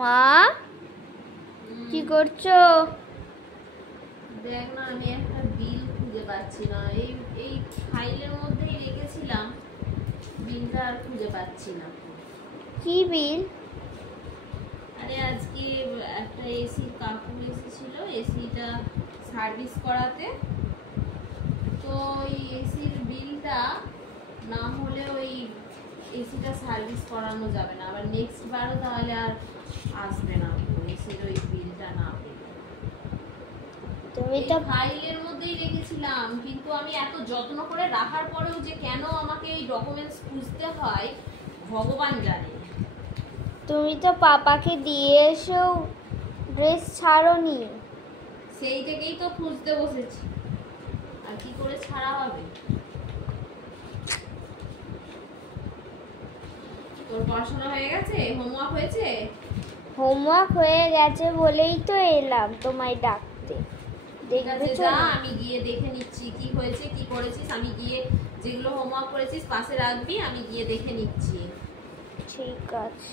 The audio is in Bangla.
মা কি করছো? দেখ না, আমি একটা বিল খুঁজে পাচ্ছি না। এই ফাইলের মধ্যেই রেখেছিলাম, বিলটা আর খুঁজে পাচ্ছি না। কি বিল? আরে আজকে একটা এসি কাকু এসেছিল এসিটা সার্ভিস করাতে, তো ওই এসির বিলটা না হলে ওই এসিটা সার্ভিস করানো যাবে না, আবার নেক্সট বারও তাহলে আর আসবে না এসির ওই বিলটা না পেলে। তুমি তো ফাইলের মধ্যেই রেখেছিলাম, কিন্তু আমি এত যত্ন করে রাখার পরেও যে কেন আমাকে এই ডকুমেন্টস খুঁজতে হয় ভগবান জানে। তুমি তো পাপাকে দিয়ে এসো, ড্রেস ছাড়োনি। সেই থেকেই তো খুঁজতে বসেছি, আর কি করে ছাড়া হবে? তোর পড়াশোনা হয়ে গেছে? হোমওয়ার্ক হয়েছে? হোমওয়ার্ক হয়ে গেছে বলেই তো এলাম তোমায় ডাকতে। দেখবে যা, আমি গিয়ে দেখে নিচ্ছি কি হয়েছে, কি করেছিস। আমি গিয়ে যেগুলো হোমওয়ার্ক করেছিস পাশে রাখবি, আমি গিয়ে দেখে নিচ্ছি। ঠিক আছে।